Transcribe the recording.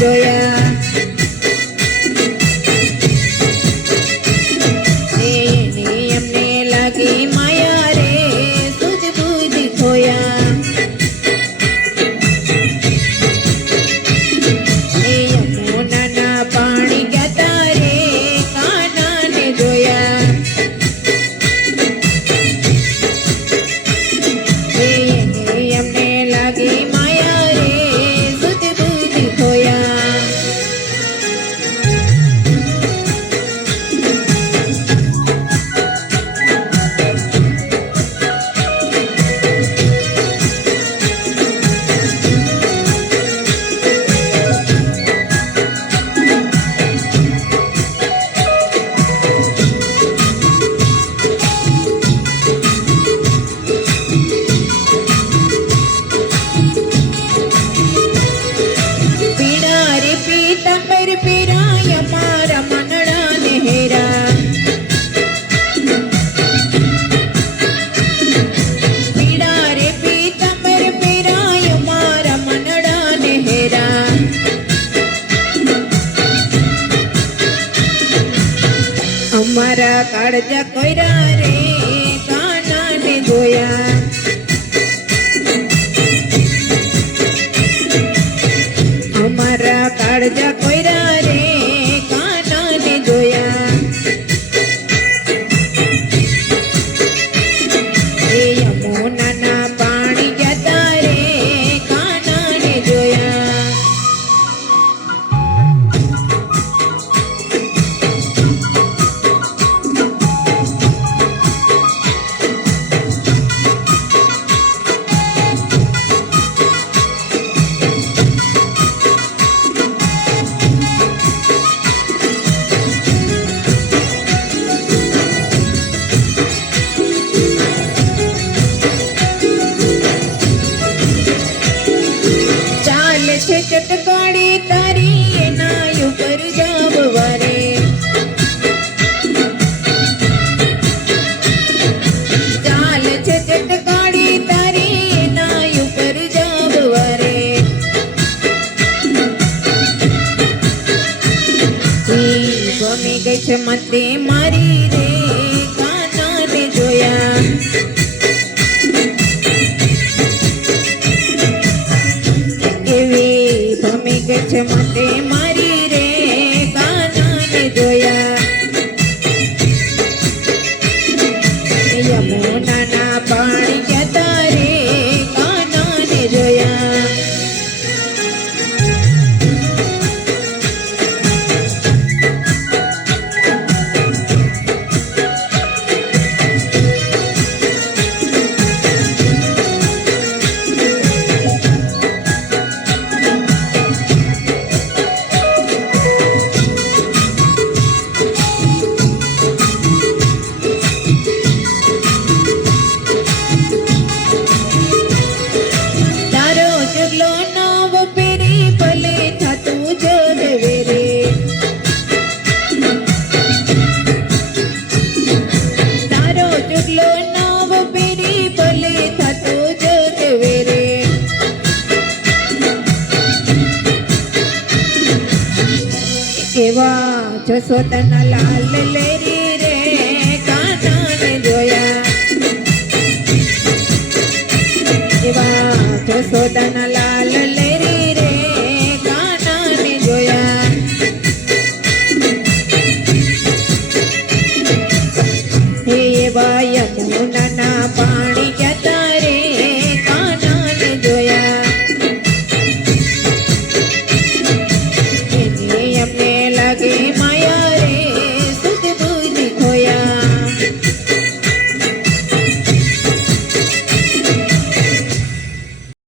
Yeah. મારા કાળજા કોયરા રે કાના ને ગોયા તે મારી રે કાનાને જોયા. એવી ભમી ગઈ છે મતે મારી રે કાનાને જોયા. દેવા જસોદના લાલ લેરી